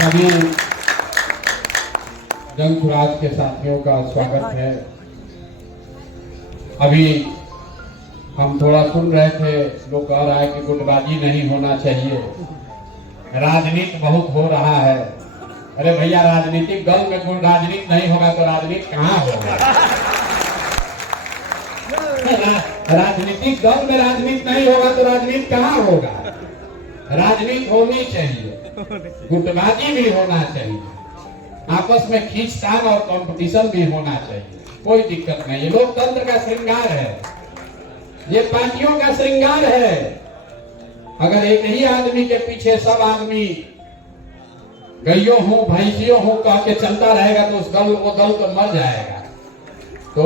सभी जन सुराज के साथियों का स्वागत है। अभी हम थोड़ा सुन रहे थे, लोग कह रहा है कि गुटबाजी नहीं होना चाहिए, राजनीति बहुत हो रहा है। अरे भैया, राजनीतिक दल में कोई राजनीति नहीं होगा तो राजनीति कहाँ होगा? राजनीतिक दल में राजनीति नहीं होगा तो राजनीति कहाँ होगा? राजनीति होनी चाहिए, गुटबाजी भी होना चाहिए, आपस में खींचतान और कंपटीशन भी होना चाहिए, कोई दिक्कत नहीं। ये लोकतंत्र का श्रृंगार है, ये पार्टियों का श्रृंगार है। अगर एक ही आदमी के पीछे सब आदमी गइयों हूं भैंसियों हूं कह के चलता रहेगा तो उस दल वो दल तो मर जाएगा। तो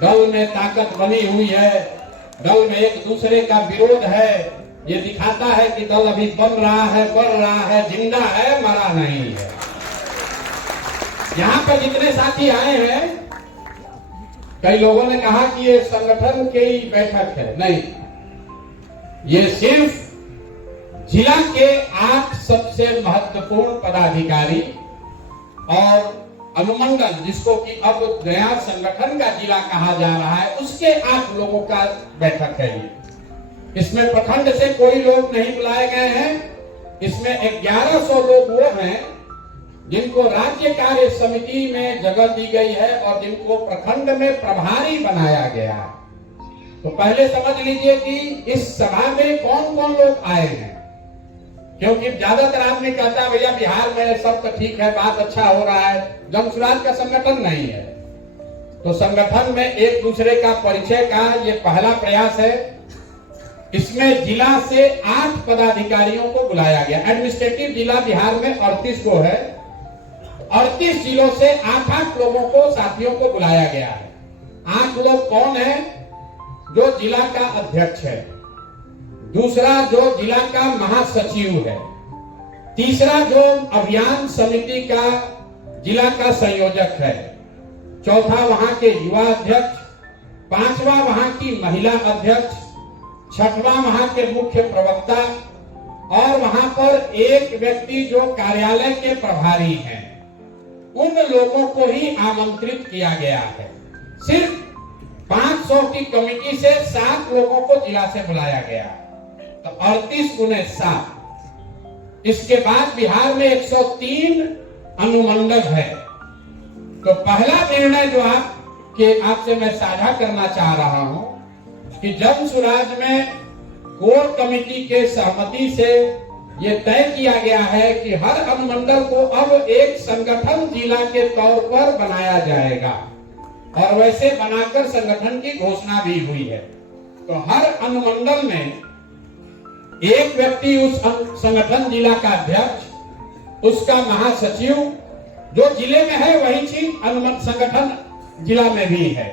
दल में ताकत बनी हुई है, दल में एक दूसरे का विरोध है, ये दिखाता है कि दल अभी बन रहा है, बढ़ रहा है, जिंदा है, मरा नहीं है। यहाँ पर जितने साथी आए हैं, कई लोगों ने कहा कि ये संगठन की बैठक है, नहीं, ये सिर्फ जिला के 8 सबसे महत्वपूर्ण पदाधिकारी और अनुमंडल, जिसको कि अब नया संगठन का जिला कहा जा रहा है, उसके 8 लोगों का बैठक है ये। इसमें प्रखंड से कोई लोग नहीं बुलाए गए हैं। इसमें 1100 लोग वो हैं जिनको राज्य कार्य समिति में जगह दी गई है और जिनको प्रखंड में प्रभारी बनाया गया है। तो पहले समझ लीजिए कि इस सभा में कौन कौन लोग आए हैं, क्योंकि ज्यादातर आदमी कहता है भैया बिहार में सब तो ठीक है, बात अच्छा हो रहा है, जन सुराज का संगठन नहीं है। तो संगठन में एक दूसरे का परिचय का ये पहला प्रयास है। इसमें जिला से 8 पदाधिकारियों को बुलाया गया। एडमिनिस्ट्रेटिव जिला बिहार में 38 को है, 38 जिलों से 8-8 लोगों को, साथियों को बुलाया गया है। 8 लोग कौन है? जो जिला का अध्यक्ष है, दूसरा जो जिला का महासचिव है, तीसरा जो अभियान समिति का जिला का संयोजक है, चौथा वहां के युवा अध्यक्ष, 5वां वहां की महिला अध्यक्ष, 6वां वहां के मुख्य प्रवक्ता और वहां पर एक व्यक्ति जो कार्यालय के प्रभारी हैं। उन लोगों को ही आमंत्रित किया गया है। सिर्फ 500 की कमेटी से 7 लोगों को जिला से बुलाया गया, तो 38 गुने 7। इसके बाद बिहार में 103 अनुमंडल है। तो पहला निर्णय जो आपसे मैं साझा करना चाह रहा हूं कि जन सुराज में कोर कमेटी के सहमति से ये तय किया गया है कि हर अनुमंडल को अब एक संगठन जिला के तौर पर बनाया जाएगा और वैसे बनाकर संगठन की घोषणा भी हुई है। तो हर अनुमंडल में एक व्यक्ति, उस संगठन जिला का अध्यक्ष, उसका महासचिव, जो जिले में है वही चीज अनुमंडल संगठन जिला में भी है।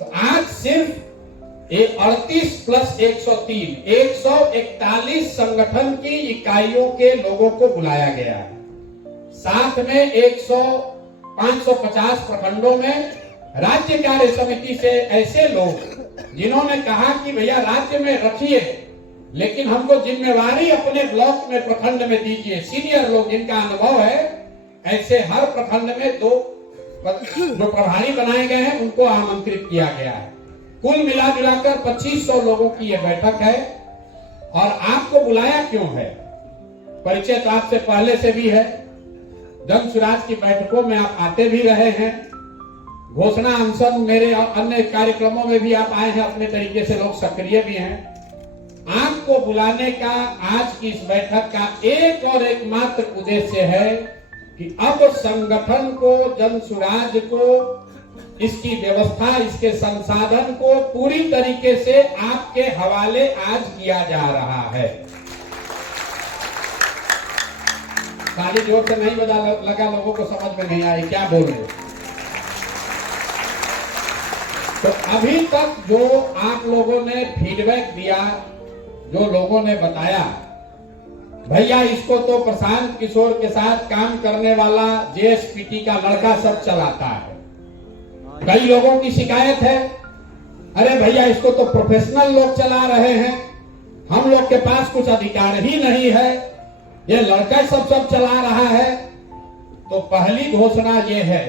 तो आज सिर्फ 38 प्लस 103, 141 संगठन की इकाइयों के लोगों को बुलाया गया है। साथ में 550 प्रखंडों में राज्य कार्य समिति से ऐसे लोग जिन्होंने कहा कि भैया राज्य में रखिए, लेकिन हमको जिम्मेवारी अपने ब्लॉक में, प्रखंड में दीजिए। सीनियर लोग जिनका अनुभव है, ऐसे हर प्रखंड में 2 जो प्रभारी बनाए गए हैं उनको आमंत्रित किया गया है। कुल मिला जुलाकर 2500 लोगों की यह बैठक है। और आपको बुलाया क्यों है? परिचय तो आपसे पहले से भी है, जन सुराज की बैठकों में आप आते भी रहे हैं, घोषणा अनशन मेरे अन्य कार्यक्रमों में भी आप आए हैं, अपने तरीके से लोग सक्रिय भी हैं। आपको बुलाने का आज की इस बैठक का एक और एकमात्र उद्देश्य है कि अब संगठन को, जन सुराज को, इसकी व्यवस्था, इसके संसाधन को पूरी तरीके से आपके हवाले आज किया जा रहा है। ताली जोर से नहीं बजा लगा, लोगों को समझ में नहीं आई क्या बोल रहे। तो अभी तक जो आप लोगों ने फीडबैक दिया, जो लोगों ने बताया, भैया इसको तो प्रशांत किशोर के साथ काम करने वाला जेएसपीटी का लड़का सब चलाता है। कई लोगों की शिकायत है, अरे भैया इसको तो प्रोफेशनल लोग चला रहे हैं, हम लोग के पास कुछ अधिकार ही नहीं है, ये लड़का सब चला रहा है। पहली घोषणा ये है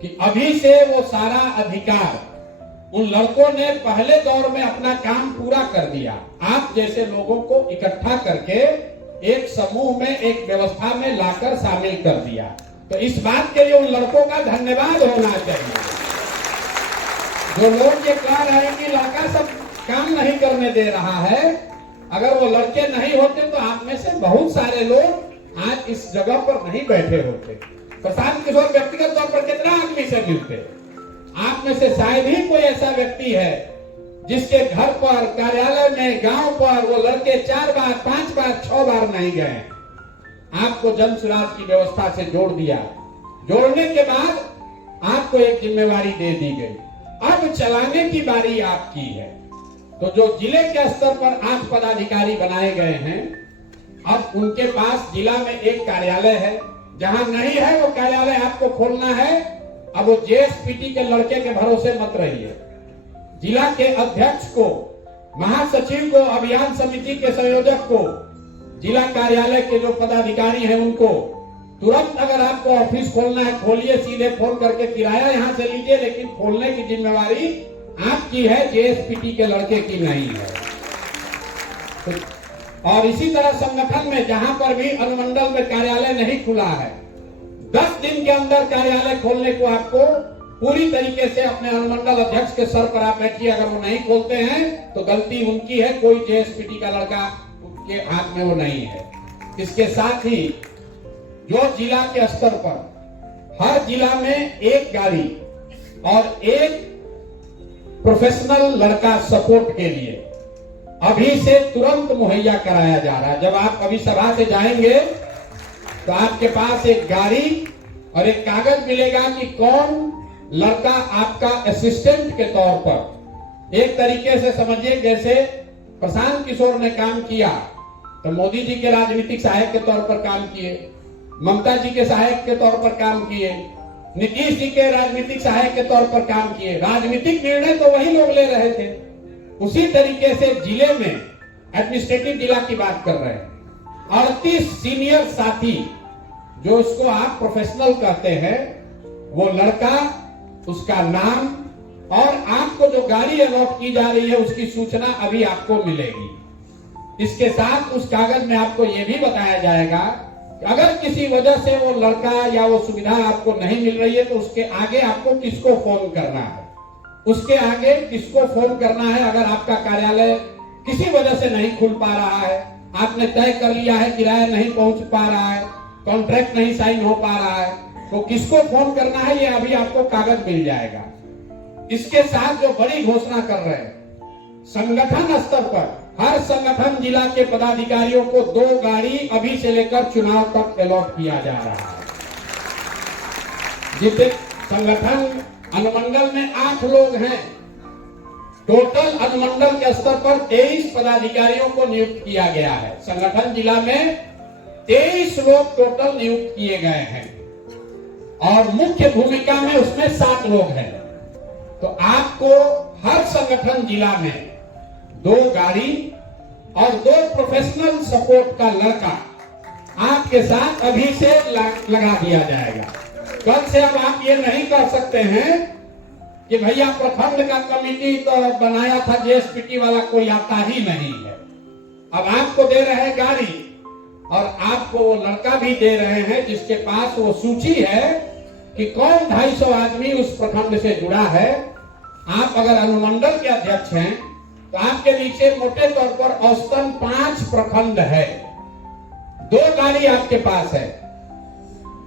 कि अभी से वो सारा अधिकार उन लड़कों ने पहले दौर में अपना काम पूरा कर दिया। आप जैसे लोगों को इकट्ठा करके एक समूह में, एक व्यवस्था में लाकर शामिल कर दिया। तो इस बात के लिए उन लड़कों का धन्यवाद होना चाहिए। जो लोग ये कह रहे हैं कि लड़का सब काम नहीं करने दे रहा है, अगर वो लड़के नहीं होते तो आप में से बहुत सारे लोग आज इस जगह पर नहीं बैठे होते। प्रशांत किशोर व्यक्तिगत तौर पर कितना आदमी से मिलते, आप में से शायद ही कोई ऐसा व्यक्ति है जिसके घर पर, कार्यालय में, गांव पर वो लड़के 4 बार, 5 बार, 6 बार नहीं गए। आपको जन सुराज की व्यवस्था से जोड़ दिया। जोड़ने के बाद आपको एक जिम्मेवारी दे दी गई, अब चलाने की बारी आपकी है। तो जो जिले के स्तर पर 8 पदाधिकारी बनाए गए हैं, अब उनके पास जिला में एक कार्यालय है। जहां नहीं है वो कार्यालय आपको खोलना है। अब वो जेएसपीटी के लड़के के भरोसे मत रहिए। जिला के अध्यक्ष को, महासचिव को, अभियान समिति के संयोजक को, जिला कार्यालय के जो पदाधिकारी हैं उनको तुरंत अगर आपको ऑफिस खोलना है खोलिए, सीधे फोन करके किराया यहां से लीजिए, लेकिन खोलने की जिम्मेवारी आपकी है, जेएसपीटी के लड़के की नहीं है। और इसी तरह संगठन में जहां पर भी अनुमंडल में कार्यालय नहीं खुला है, 10 दिन के अंदर कार्यालय खोलने को आपको पूरी तरीके से अपने अनुमंडल अध्यक्ष के सर पर आप बैठिए। अगर वो नहीं खोलते हैं तो गलती उनकी है, कोई जेएसपीटी का लड़का के हाथ में वो नहीं है। इसके साथ ही जो जिला के स्तर पर हर जिला में एक गाड़ी और एक प्रोफेशनल लड़का सपोर्ट के लिए अभी से तुरंत मुहैया कराया जा रहा है। जब आप अभी सभा से जाएंगे तो आपके पास एक गाड़ी और एक कागज मिलेगा कि कौन लड़का आपका असिस्टेंट के तौर पर, एक तरीके से समझिए जैसे प्रशांत किशोर ने काम किया तो मोदी जी के राजनीतिक सहायक के तौर पर काम किए, ममता जी के सहायक के तौर पर काम किए, नीतीश जी के राजनीतिक सहायक के तौर पर काम किए। राजनीतिक निर्णय तो वही लोग ले रहे थे। उसी तरीके से जिले में एडमिनिस्ट्रेटिव जिला की बात कर रहे हैं, 38 सीनियर साथी जो उसको आप प्रोफेशनल कहते हैं, वो लड़का, उसका नाम और आपको जो गाड़ी अलॉट की जा रही है उसकी सूचना अभी आपको मिलेगी। इसके साथ उस कागज में आपको यह भी बताया जाएगा कि अगर किसी वजह से वो लड़का या वो सुविधा आपको नहीं मिल रही है तो उसके आगे आपको किसको फोन करना है, उसके आगे किसको फोन करना है। अगर आपका कार्यालय किसी वजह से नहीं खुल पा रहा है, आपने तय कर लिया है, किराया नहीं पहुंच पा रहा है, कॉन्ट्रैक्ट नहीं साइन हो पा रहा है, तो किसको फोन करना है ये अभी आपको कागज मिल जाएगा। इसके साथ जो बड़ी घोषणा कर रहे हैं, संगठन स्तर पर हर संगठन जिला के पदाधिकारियों को 2 गाड़ी अभी से लेकर चुनाव तक अलॉट किया जा रहा है। जितने संगठन अनुमंडल में 8 लोग हैं, टोटल अनुमंडल के स्तर पर 23 पदाधिकारियों को नियुक्त किया गया है। संगठन जिला में 23 लोग टोटल नियुक्त किए गए हैं और मुख्य भूमिका में उसमें 7 लोग हैं। तो आपको हर संगठन जिला में 2 गाड़ी और 2 प्रोफेशनल सपोर्ट का लड़का आपके साथ अभी से लगा दिया जाएगा। कल से अब आप ये नहीं कर सकते हैं कि भैया प्रखंड का कमेटी तो बनाया था, जेएसपीटी वाला कोई आता ही नहीं है। अब आपको दे रहे हैं गाड़ी और आपको वो लड़का भी दे रहे हैं जिसके पास वो सूची है कि कौन 250 आदमी उस प्रखंड से जुड़ा है। आप अगर अनुमंडल के अध्यक्ष हैं तो आपके नीचे मोटे तौर पर औसतन 5 प्रखंड है, 2 गाड़ी आपके पास है।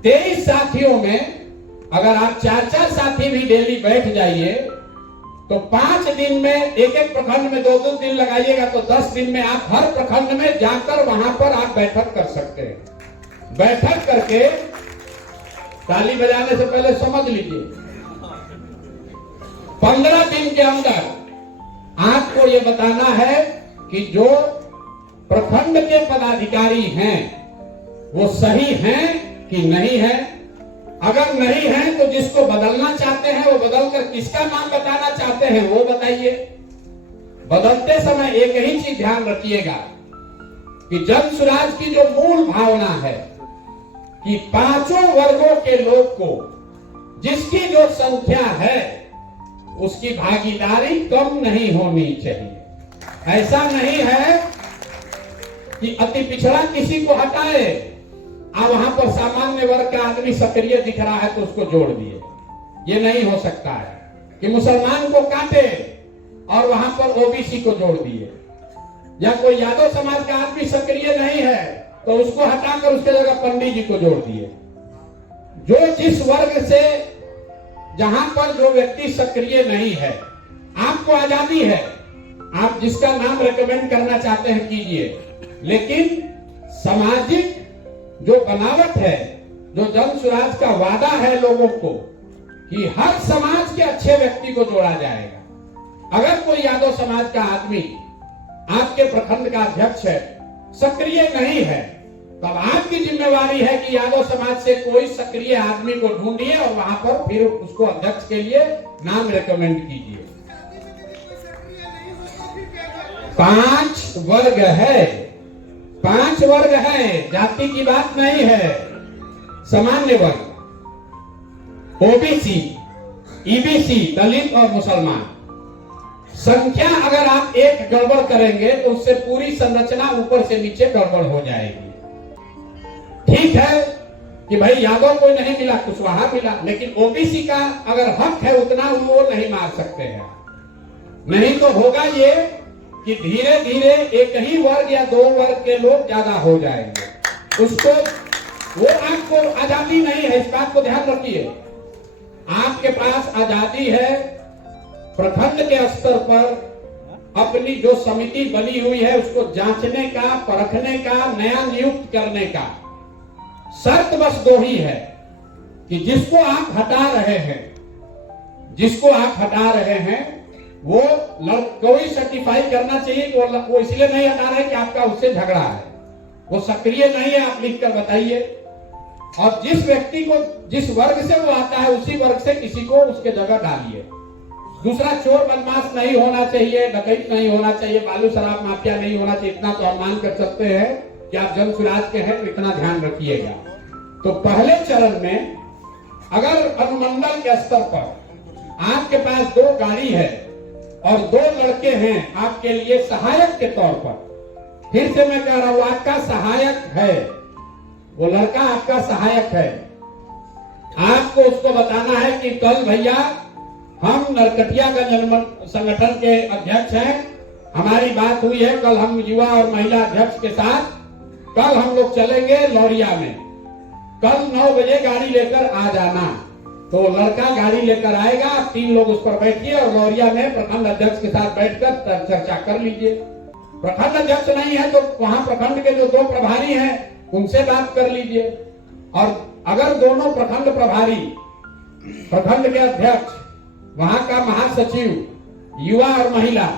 23 साथियों में अगर आप 4-4 साथी भी डेली बैठ जाइए तो 5 दिन में एक प्रखंड में 2-2 दिन लगाइएगा तो 10 दिन में आप हर प्रखंड में जाकर वहां पर आप बैठक कर सकते हैं। बैठक करके ताली बजाने से पहले समझ लीजिए 15 दिन के अंदर आपको ये बताना है कि जो प्रखंड के पदाधिकारी हैं वो सही हैं कि नहीं है। अगर नहीं है तो जिसको बदलना चाहते हैं वो बदलकर किसका नाम बताना चाहते हैं वो बताइए। बदलते समय एक ही चीज ध्यान रखिएगा कि जन सुराज की जो मूल भावना है कि पांचों वर्गों के लोग को जिसकी जो संख्या है उसकी भागीदारी कम नहीं होनी चाहिए। ऐसा नहीं है कि अति पिछड़ा किसी को हटाए, अब वहां पर सामान्य वर्ग का आदमी सक्रिय दिख रहा है तो उसको जोड़ दिए। ये नहीं हो सकता है कि मुसलमान को काटे और वहां पर ओबीसी को जोड़ दिए, या कोई यादव समाज का आदमी सक्रिय नहीं है तो उसको हटाकर उसके जगह पंडित जी को जोड़ दिए। जो जिस वर्ग से, जहां पर जो व्यक्ति सक्रिय नहीं है, आपको आजादी है, आप जिसका नाम रेकमेंड करना चाहते हैं कीजिए, लेकिन सामाजिक जो बनावट है, जो जन स्वराज का वादा है लोगों को कि हर समाज के अच्छे व्यक्ति को जोड़ा जाएगा। अगर कोई यादव समाज का आदमी आपके प्रखंड का अध्यक्ष है, सक्रिय नहीं है, तब आपकी जिम्मेवारी है कि यादव समाज से कोई सक्रिय आदमी को ढूंढिए और वहां पर फिर उसको अध्यक्ष के लिए नाम रेकमेंड कीजिए। 5 वर्ग है, 5 वर्ग है, जाति की बात नहीं है। सामान्य वर्ग, ओबीसी, ईबीसी, दलित और मुसलमान। संख्या अगर आप एक गड़बड़ करेंगे तो उससे पूरी संरचना ऊपर से नीचे गड़बड़ हो जाएगी। ठीक है कि भाई यादव को नहीं मिला, कुशवाहा मिला, लेकिन ओबीसी का अगर हक है उतना वो नहीं मार सकते हैं। नहीं तो होगा ये कि धीरे धीरे एक ही वर्ग या 2 वर्ग के लोग ज्यादा हो जाएंगे। उसको, वो आपको आजादी नहीं है, इस बात को ध्यान रखिए। आपके पास आजादी है प्रखंड के स्तर पर अपनी जो समिति बनी हुई है उसको जांचने का, परखने का, नया नियुक्त करने का। शर्त बस 2 ही है कि जिसको आप हटा रहे हैं, जिसको आप हटा रहे हैं वो कोई सर्टिफाई करना चाहिए कि वो इसलिए नहीं हटा रहे कि आपका उससे झगड़ा है, वो सक्रिय नहीं है, आप लिख कर बताइए। और जिस व्यक्ति को, जिस वर्ग से वो आता है उसी वर्ग से किसी को उसके जगह डालिए। दूसरा, चोर बदमाश नहीं होना चाहिए, डकैत नहीं होना चाहिए, बालू शराब माफिया नहीं होना चाहिए। इतना तो हम मान कर सकते हैं कि आप जन स्वराज के हैं, तो इतना ध्यान रखिएगा। तो पहले चरण में अगर अनुमंडल के स्तर पर आपके पास 2 गाड़ी है और 2 लड़के हैं आपके लिए सहायक के तौर पर, फिर से मैं कह रहा हूं आपका सहायक है, वो लड़का आपका सहायक है। आपको उसको बताना है कि कल भैया हम नरकटियागंज संगठन के अध्यक्ष हैं, हमारी बात हुई है, कल हम युवा और महिला अध्यक्ष के साथ कल हम लोग चलेंगे लौरिया में, कल 9 बजे गाड़ी लेकर आ जाना। तो लड़का गाड़ी लेकर आएगा, 3 लोग उस पर बैठिए और लौरिया में प्रखंड अध्यक्ष के साथ बैठकर चर्चा कर लीजिए। प्रखंड अध्यक्ष नहीं है तो वहां प्रखंड के जो 2 प्रभारी हैं उनसे बात कर लीजिए। और अगर दोनों प्रखंड प्रभारी, प्रखंड के अध्यक्ष, वहां का महासचिव, युवा और महिला,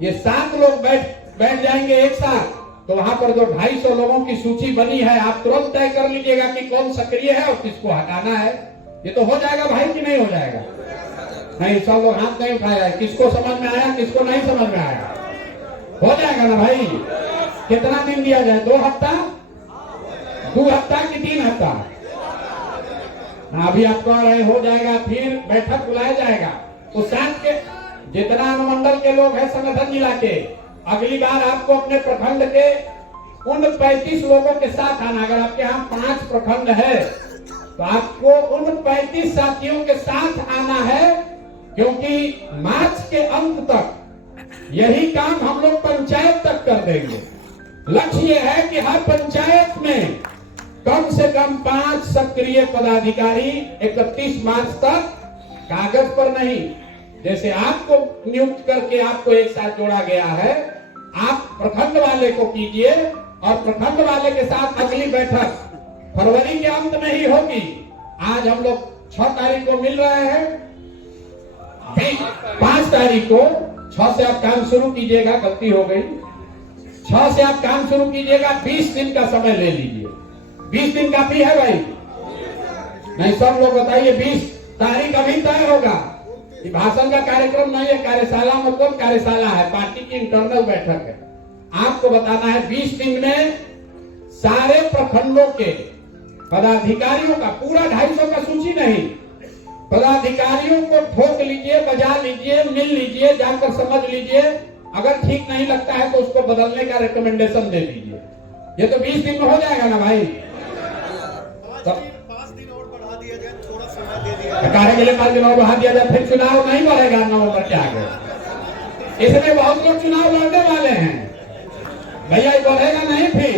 ये 7 लोग बैठ जाएंगे एक साथ, तो वहां पर जो 250 लोगों की सूची बनी है आप तुरंत तय कर लीजिएगा कि कौन सक्रिय है और किसको हटाना है। ये तो हो जाएगा भाई कि नहीं हो जाएगा? नहीं, सब लोग हाथ नहीं उठाया। किसको समझ में आया, किसको नहीं समझ में आया? हो जाएगा ना भाई? कितना दिन दिया जाए? 2 हफ्ता, 2 हफ्ता कि 3 हफ्ता? अभी आप कह रहे हो जाएगा, फिर बैठक बुलाया जाएगा। तो साथ के जितना अनुमंडल के लोग हैं संगठन जिला के, अगली बार आपको अपने प्रखंड के उन 35 लोगों के साथ आना। अगर आपके यहाँ 5 प्रखंड है तो आपको उन 35 साथियों के साथ आना है, क्योंकि मार्च के अंत तक यही काम हम लोग पंचायत तक कर देंगे। लक्ष्य यह है कि हर पंचायत में कम से कम 5 सक्रिय पदाधिकारी 31 मार्च तक, कागज पर नहीं, जैसे आपको नियुक्त करके आपको एक साथ जोड़ा गया है, आप प्रखंड वाले को कीजिए और प्रखंड वाले के साथ अगली बैठक फरवरी के अंत में ही होगी। आज हम लोग 6 तारीख को मिल रहे हैं, 5 तारीख को 6 से आप काम शुरू कीजिएगा, गलती हो गई, 6 से आप काम शुरू कीजिएगा, 20 दिन का समय ले लीजिए। 20 दिन काफी है भाई? नहीं, सब लोग बताइए 20 तारीख अभी तय होगा। भाषण का कार्यक्रम नहीं है, कार्यशाला मतलब कार्यशाला है, पार्टी की इंटरनल बैठक है। आपको बताना है 20 दिन में सारे प्रखंडों के पदाधिकारियों का पूरा 250 का सूची नहीं, पदाधिकारियों को ठोक लीजिए, बजा लीजिए, मिल लीजिए, जाकर समझ लीजिए, अगर ठीक नहीं लगता है तो उसको बदलने का रिकमेंडेशन दे दीजिए। ये तो 20 दिन में हो जाएगा ना भाई। 5 दिन और बढ़ा दिया जाए, थोड़ा समय दे दिया जाए। कार्य के लिए 5 दिन और बढ़ा दिया जाए, फिर चुनाव नहीं बढ़ेगा नवंबर के आगे। इसमें बहुत लोग चुनाव लड़ने वाले हैं भैया, ये बढ़ेगा नहीं। फिर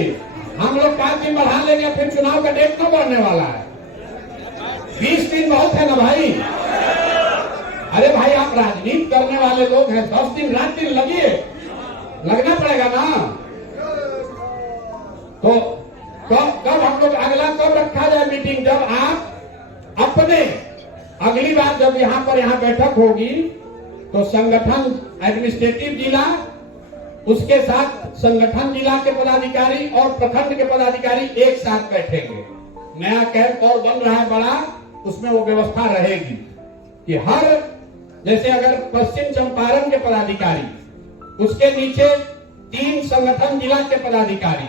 हम लोग 5 दिन बढ़ा लेंगे, फिर चुनाव का डेट न बढ़ने वाला है। 20 दिन बहुत है ना भाई। अरे भाई आप राजनीति करने वाले लोग हैं, 10 दिन रात दिन लगिए, लगना पड़ेगा ना। तो कब हम लोग अगला कब रखा जाए मीटिंग, जब आप अपने अगली बार जब यहाँ बैठक होगी तो संगठन एडमिनिस्ट्रेटिव जिला, उसके साथ संगठन जिला के पदाधिकारी और प्रखंड के पदाधिकारी एक साथ बैठेंगे। नया कैंप और बन रहा है बड़ा, उसमें वो व्यवस्था रहेगी कि हर, जैसे अगर पश्चिम चंपारण के पदाधिकारी, उसके नीचे 3 संगठन जिला के पदाधिकारी,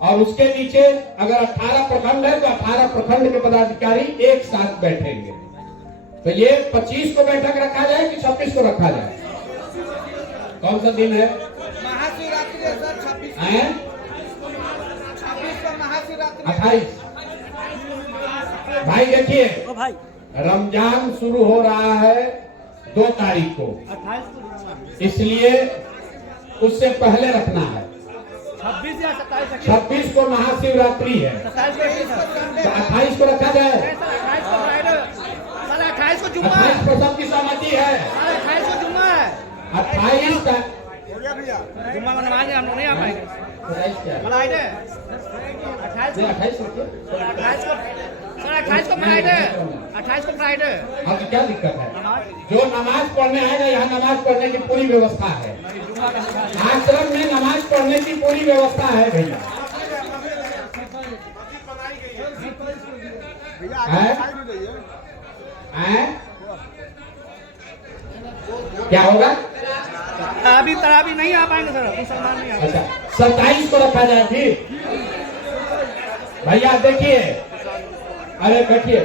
और उसके नीचे अगर 18 प्रखंड है तो 18 प्रखंड के पदाधिकारी एक साथ बैठेंगे। तो ये 25 को बैठक रखा जाए कि 26 को रखा जाए? कौन सा दिन है? महाशिवरात्रि है सर, 26 को महाशिवरात्रि। 28। भाई देखिए, रमजान शुरू हो रहा है 2 तारीख को, 28 को, इसलिए उससे पहले रखना है। 26 या 27 26 को महाशिवरात्रि है, 28 को रखा जाए। 28 को जुम्मा 28 को सबकी सहमति है। 28 को जुम्मा है। 28 का हो गया भैया, जुम्मा में नमाज हम लोग नहीं आ पाएंगे। 28 क्या है? फ्राइडे 28 नहीं, 28 को 28 को सर, 28 को फ्राइडे, 28 को फ्राइडे। अब क्या दिक्कत है? जो नमाज पढ़ने आएगा, यहाँ नमाज पढ़ने की पूरी व्यवस्था है। आश्रम में नमाज पढ़ने की पूरी व्यवस्था है भैया। क्या होगा? तरावी नहीं आ पाएंगे सर, मुसलमान नहीं आ पाएंगे। अच्छा, 27 को रखा जाए फिर। भैया देखिए, अरे बैठिए,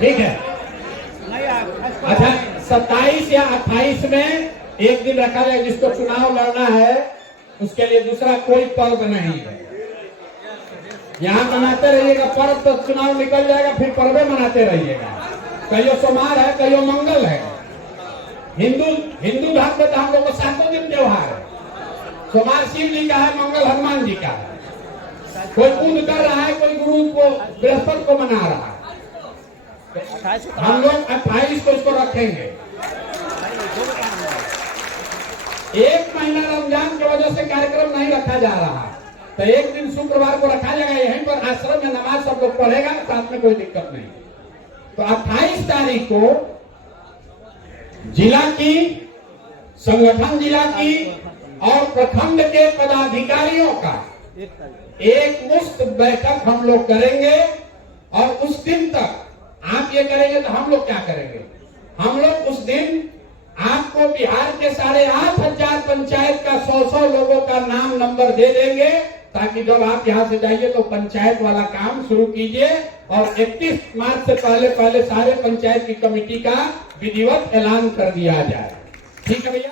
ठीक है। अच्छा, 27 या 28 में एक दिन रखा जाए, जिसको चुनाव लड़ना है उसके लिए दूसरा कोई पर्व नहीं है। यहाँ मनाते रहिएगा पर्व, तो चुनाव निकल जाएगा, फिर पर्वे मनाते रहिएगा। कहियो सोमवार है, कहियो मंगल है। हिंदू धर्म में तो हम लोग को 7 दिन त्योहार है। सोमवार शिव जी का है, मंगल हनुमान जी का है। कोई बुध कर रहा है, कोई गुरु को, बृहस्पति को मना रहा है। हम लोग 28 को इसको रखेंगे। 1 महीना रमजान की वजह से कार्यक्रम नहीं रखा जा रहा, तो एक दिन शुक्रवार को रखा जाएगा। यहीं पर आश्रम में नमाज सब लोग पढ़ेगा, साथ में कोई दिक्कत नहीं। तो 28 तारीख को जिला की, संगठन जिला की और प्रखंड के पदाधिकारियों का एक मुश्त बैठक हम लोग करेंगे। और उस दिन तक आप ये करेंगे तो हम लोग क्या करेंगे? हम लोग उस दिन आपको बिहार के 8,500 पंचायत का 100 लोगों का नाम नंबर दे देंगे, ताकि जब आप यहाँ से जाइए तो पंचायत वाला काम शुरू कीजिए। और 31 मार्च से पहले सारे पंचायत की कमेटी का विधिवत ऐलान कर दिया जाए। ठीक है भैया।